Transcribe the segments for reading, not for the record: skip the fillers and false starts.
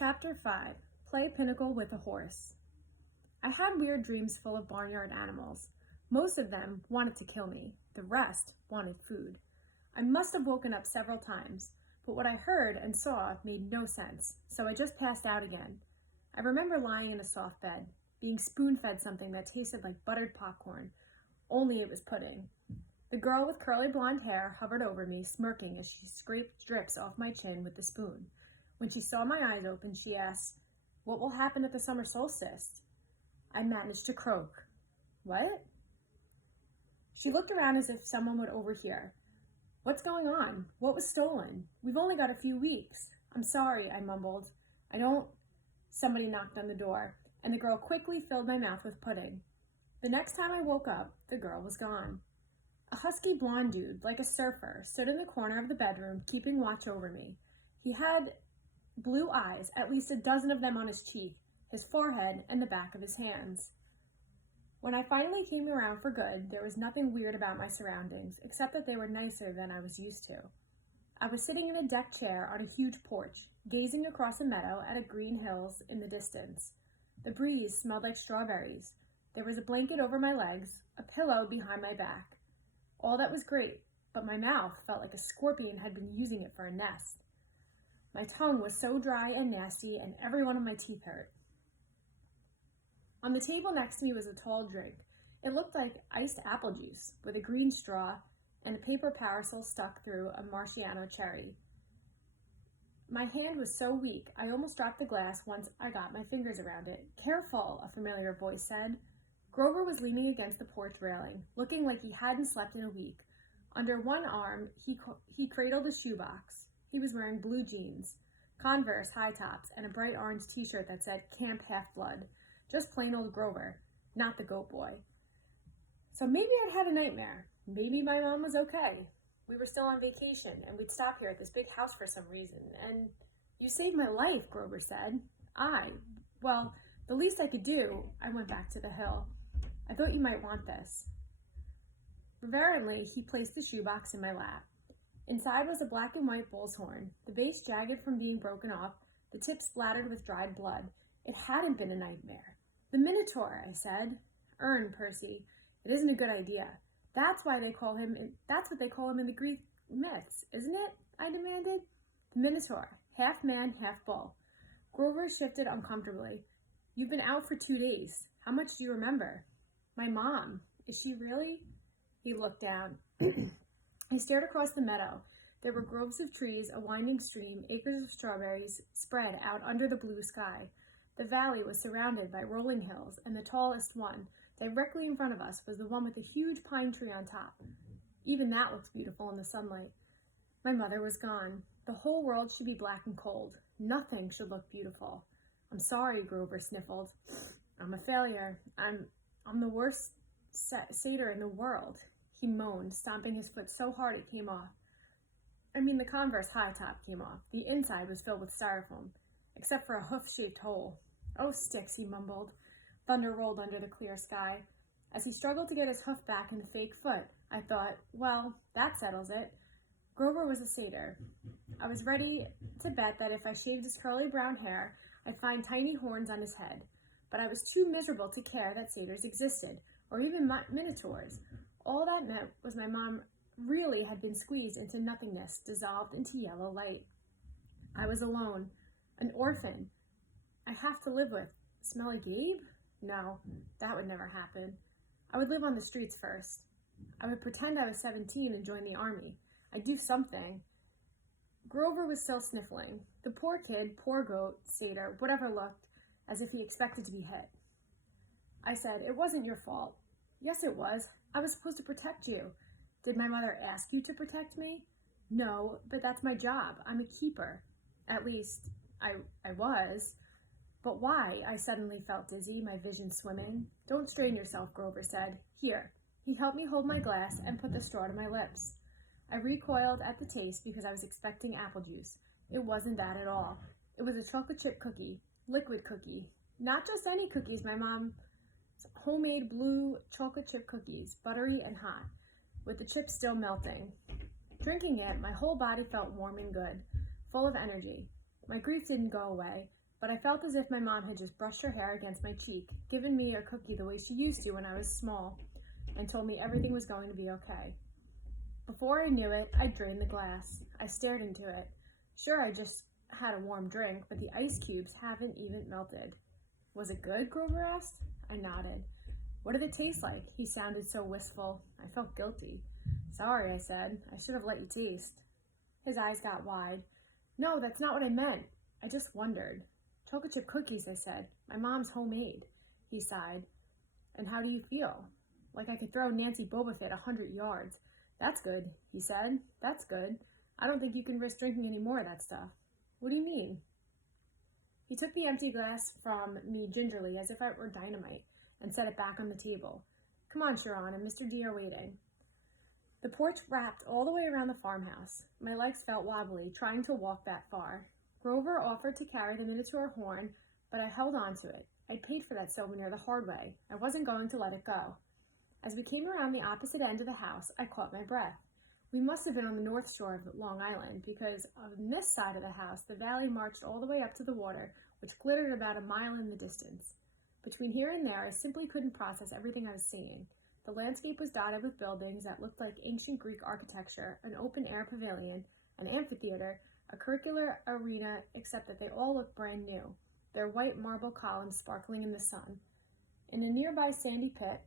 Chapter 5 Play Pinnacle with a Horse. I had weird dreams full of barnyard animals. Most of them wanted to kill me. The rest wanted food. I must have woken up several times, but what I heard and saw made no sense, so I just passed out again. I remember lying in a soft bed, being spoon-fed something that tasted like buttered popcorn, only it was pudding. The girl with curly blonde hair hovered over me, smirking as she scraped drips off my chin with the spoon. When she saw my eyes open, she asked, "What will happen at the summer solstice?" I managed to croak. "What?" She looked around as if someone would overhear. "What's going on? What was stolen? We've only got a few weeks." "I'm sorry," I mumbled. "I don't—" Somebody knocked on the door, and the girl quickly filled my mouth with pudding. The next time I woke up, the girl was gone. A husky blonde dude, like a surfer, stood in the corner of the bedroom, keeping watch over me. He had blue eyes, at least a dozen of them on his cheek, his forehead, and the back of his hands. When I finally came around for good, there was nothing weird about my surroundings, except that they were nicer than I was used to. I was sitting in a deck chair on a huge porch, gazing across a meadow at green hills in the distance. The breeze smelled like strawberries. There was a blanket over my legs, a pillow behind my back. All that was great, but my mouth felt like a scorpion had been using it for a nest. My tongue was so dry and nasty, and every one of my teeth hurt. On the table next to me was a tall drink. It looked like iced apple juice, with a green straw and a paper parasol stuck through a Marciano cherry. My hand was so weak, I almost dropped the glass once I got my fingers around it. "Careful," a familiar voice said. Grover was leaning against the porch railing, looking like he hadn't slept in a week. Under one arm, he cradled a shoebox. He was wearing blue jeans, Converse high tops, and a bright orange t-shirt that said Camp Half-Blood. Just plain old Grover, not the goat boy. So maybe I'd had a nightmare. Maybe my mom was okay. We were still on vacation, and we'd stop here at this big house for some reason. "And you saved my life," Grover said. Well, the least I could do." I went back to the hill. "I thought you might want this." Reverently, he placed the shoebox in my lap. Inside was a black and white bull's horn, the base jagged from being broken off, the tip splattered with dried blood. It hadn't been a nightmare. "The Minotaur," I said. Percy. It isn't a good idea. That's what they call him in the Greek myths, isn't it?" I demanded. "The Minotaur, half man, half bull." Grover shifted uncomfortably. "You've been out for 2 days. How much do you remember?" "My mom. Is she really?" He looked down. I stared across the meadow. There were groves of trees, a winding stream, acres of strawberries spread out under the blue sky. The valley was surrounded by rolling hills, and the tallest one, directly in front of us, was the one with a huge pine tree on top. Even that looked beautiful in the sunlight. My mother was gone. The whole world should be black and cold. Nothing should look beautiful. "I'm sorry," Grover sniffled. "I'm a failure. I'm the worst satyr in the world," he moaned, stomping his foot so hard it came off. The Converse high top came off. The inside was filled with styrofoam, except for a hoof-shaped hole. "Oh, sticks," he mumbled. Thunder rolled under the clear sky. As he struggled to get his hoof back in the fake foot, I thought, well, that settles it. Grover was a satyr. I was ready to bet that if I shaved his curly brown hair, I'd find tiny horns on his head. But I was too miserable to care that satyrs existed, or even minotaurs. All that meant was my mom really had been squeezed into nothingness, dissolved into yellow light. I was alone, an orphan. I have to live with Smelly Gabe? No, that would never happen. I would live on the streets first. I would pretend I was 17 and join the army. I'd do something. Grover was still sniffling. The poor kid, poor goat, satyr, whatever, looked as if he expected to be hit. I said, "It wasn't your fault." "Yes, it was. I was supposed to protect you." "Did my mother ask you to protect me?" "No, but that's my job. I'm a keeper. At least, I was." "But why?" I suddenly felt dizzy, my vision swimming. "Don't strain yourself," Grover said. "Here." He helped me hold my glass and put the straw to my lips. I recoiled at the taste because I was expecting apple juice. It wasn't that at all. It was a chocolate chip cookie, liquid cookie. Not just any cookies, my mom's homemade blue chocolate chip cookies, buttery and hot, with the chips still melting. Drinking it, my whole body felt warm and good, full of energy. My grief didn't go away, but I felt as if my mom had just brushed her hair against my cheek, given me a cookie the way she used to when I was small, and told me everything was going to be okay. Before I knew it, I drained the glass. I stared into it. Sure, I just had a warm drink, but the ice cubes haven't even melted. Was it good? Grover asked. I nodded. What did it taste like? He sounded so wistful. I felt guilty. Sorry, I said. I should have let you taste. His eyes got wide. No, that's not what I meant. I just wondered. Chocolate chip cookies, I said. My mom's homemade. He sighed. And how do you feel? Like I could throw Nancy Bobofit 100 yards. That's good, he said. That's good. I don't think you can risk drinking any more of that stuff. What do you mean? He took the empty glass from me gingerly as if it were dynamite and set it back on the table. Come on, Sharon, and Mr. D are waiting. The porch wrapped all the way around the farmhouse. My legs felt wobbly, trying to walk that far. Grover offered to carry the Minotaur horn, but I held on to it. I'd paid for that souvenir the hard way. I wasn't going to let it go. As we came around the opposite end of the house, I caught my breath. We must have been on the north shore of Long Island, because on this side of the house, the valley marched all the way up to the water, which glittered about a mile in the distance. Between here and there, I simply couldn't process everything I was seeing. The landscape was dotted with buildings that looked like ancient Greek architecture, an open-air pavilion, an amphitheater, a circular arena, except that they all looked brand new, their white marble columns sparkling in the sun. In a nearby sandy pit,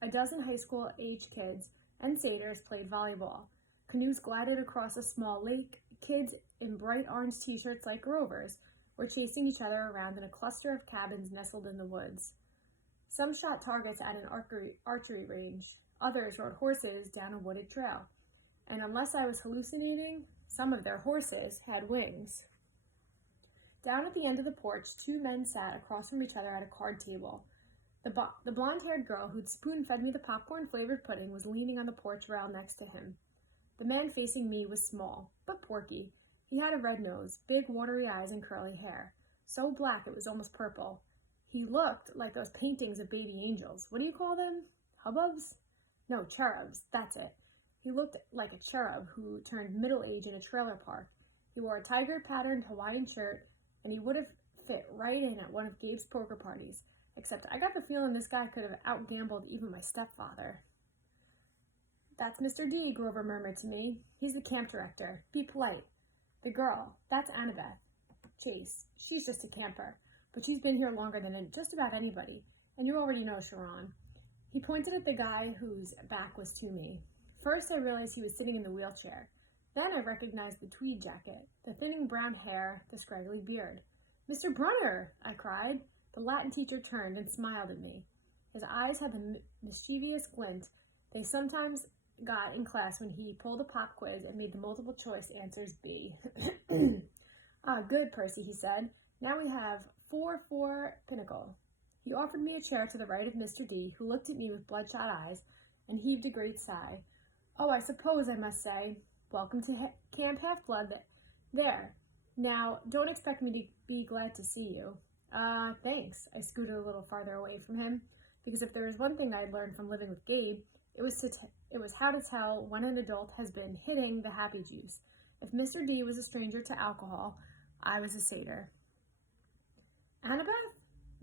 a dozen high school-age kids and satyrs played volleyball. Canoes glided across a small lake. Kids in bright orange t-shirts like Grover's were chasing each other around in a cluster of cabins nestled in the woods. Some shot targets at an archery range. Others rode horses down a wooded trail. And unless I was hallucinating, some of their horses had wings. Down at the end of the porch, two men sat across from each other at a card table. The blonde-haired girl who'd spoon-fed me the popcorn-flavored pudding was leaning on the porch rail next to him. The man facing me was small, but porky. He had a red nose, big watery eyes, and curly hair. So black it was almost purple. He looked like those paintings of baby angels. What do you call them? Hubbubs? No, cherubs. That's it. He looked like a cherub who turned middle-age in a trailer park. He wore a tiger-patterned Hawaiian shirt, and he would have fit right in at one of Gabe's poker parties. Except I got the feeling this guy could have outgambled even my stepfather. That's Mr. D, Grover murmured to me. He's the camp director. Be polite. The girl, that's Annabeth. Chase. She's just a camper, but she's been here longer than just about anybody, and you already know Sharon. He pointed at the guy whose back was to me. First, I realized he was sitting in the wheelchair. Then I recognized the tweed jacket, the thinning brown hair, the scraggly beard. Mr. Brunner, I cried. The Latin teacher turned and smiled at me. His eyes had the mischievous glint they sometimes got in class when he pulled a pop quiz and made the multiple choice answers B. Ah, good, Percy, he said. Now we have 4-4 Pinnacle. He offered me a chair to the right of Mr. D, who looked at me with bloodshot eyes and heaved a great sigh. Oh, I suppose I must say, welcome to Camp Half-Blood. There. Now, don't expect me to be glad to see you. Thanks. I scooted a little farther away from him, because if there was one thing I'd learned from living with Gabe, it was how to tell when an adult has been hitting the happy juice. If Mr. D was a stranger to alcohol, I was a satyr. Annabeth?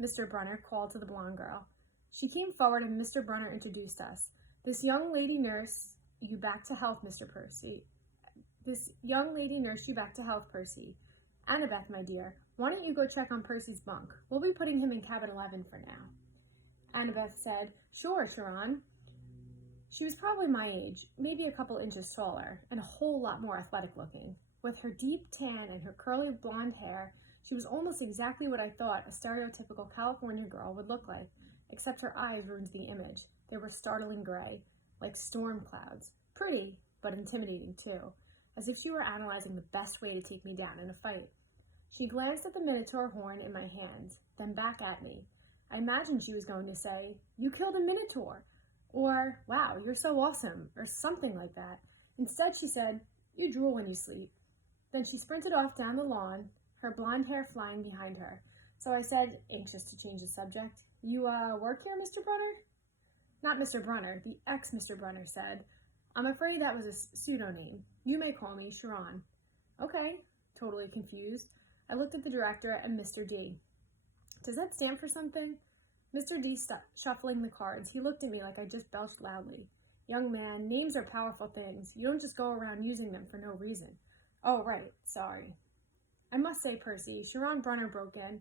Mr. Brunner called to the blonde girl. She came forward and Mr. Brunner introduced us. This young lady nursed you back to health, Percy. Annabeth, my dear, why don't you go check on Percy's bunk? We'll be putting him in cabin 11 for now. Annabeth said, Sure, Sharon. She was probably my age, maybe a couple inches taller, and a whole lot more athletic looking. With her deep tan and her curly blonde hair, she was almost exactly what I thought a stereotypical California girl would look like, except her eyes ruined the image. They were startling gray, like storm clouds. Pretty, but intimidating too, as if she were analyzing the best way to take me down in a fight. She glanced at the Minotaur horn in my hands, then back at me. I imagined she was going to say, You killed a Minotaur, or, Wow, you're so awesome, or something like that. Instead, she said, You drool when you sleep. Then she sprinted off down the lawn, her blonde hair flying behind her. So I said, anxious to change the subject, You, work here, Mr. Brunner? Not Mr. Brunner, the ex-Mr. Brunner said. I'm afraid that was a pseudonym. You may call me Sharon. Okay, totally confused. I looked at the director and Mr. D. Does that stand for something? Mr. D stopped shuffling the cards. He looked at me like I just belched loudly. Young man, names are powerful things. You don't just go around using them for no reason. Oh, right. Sorry. I must say, Percy, Sharon Brunner broke in.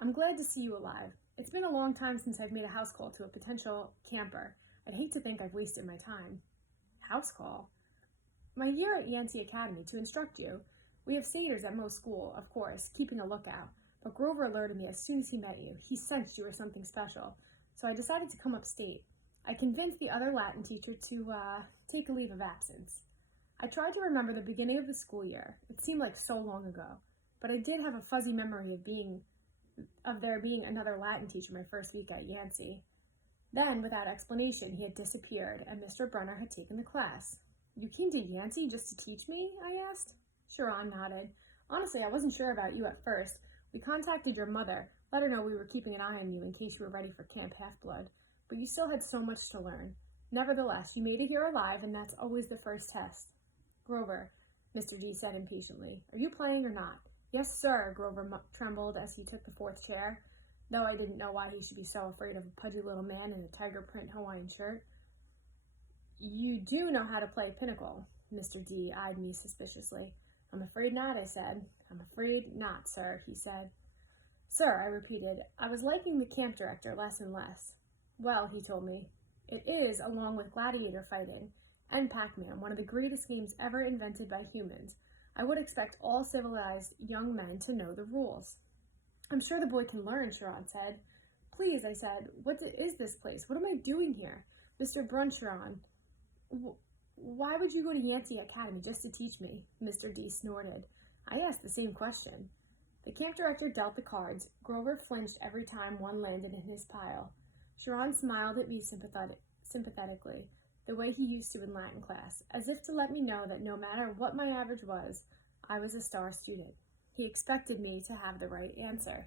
I'm glad to see you alive. It's been a long time since I've made a house call to a potential camper. I'd hate to think I've wasted my time. House call? My year at Yancey Academy to instruct you. We have satyrs at most school, of course, keeping a lookout. But Grover alerted me as soon as he met you. He sensed you were something special. So I decided to come upstate. I convinced the other Latin teacher to take a leave of absence. I tried to remember the beginning of the school year. It seemed like so long ago. But I did have a fuzzy memory of there being another Latin teacher my first week at Yancey. Then, without explanation, he had disappeared, and Mr. Brunner had taken the class. You came to Yancey just to teach me? I asked. Sharon nodded. Honestly, I wasn't sure about you at first. We contacted your mother, let her know we were keeping an eye on you in case you were ready for Camp Half-Blood. But you still had so much to learn. Nevertheless, you made it here alive, and that's always the first test. Grover, Mr. D said impatiently, are you playing or not? Yes, sir, Grover trembled as he took the fourth chair, though I didn't know why he should be so afraid of a pudgy little man in a tiger print Hawaiian shirt. You do know how to play pinochle. Mr. D eyed me suspiciously. I'm afraid not, I said. I'm afraid not, sir, he said. Sir, I repeated, I was liking the camp director less and less. Well, he told me, it is, along with gladiator fighting and Pac-Man, one of the greatest games ever invented by humans. I would expect all civilized young men to know the rules. I'm sure the boy can learn, Sharon said. Please, I said, what is this place? What am I doing here? Mr. Brunn, Sharon, why would you go to Yancey Academy just to teach me? Mr. D snorted. I asked the same question. The camp director dealt the cards. Grover flinched every time one landed in his pile. Sharon smiled at me sympathetically, the way he used to in Latin class, as if to let me know that no matter what my average was, I was a star student. He expected me to have the right answer.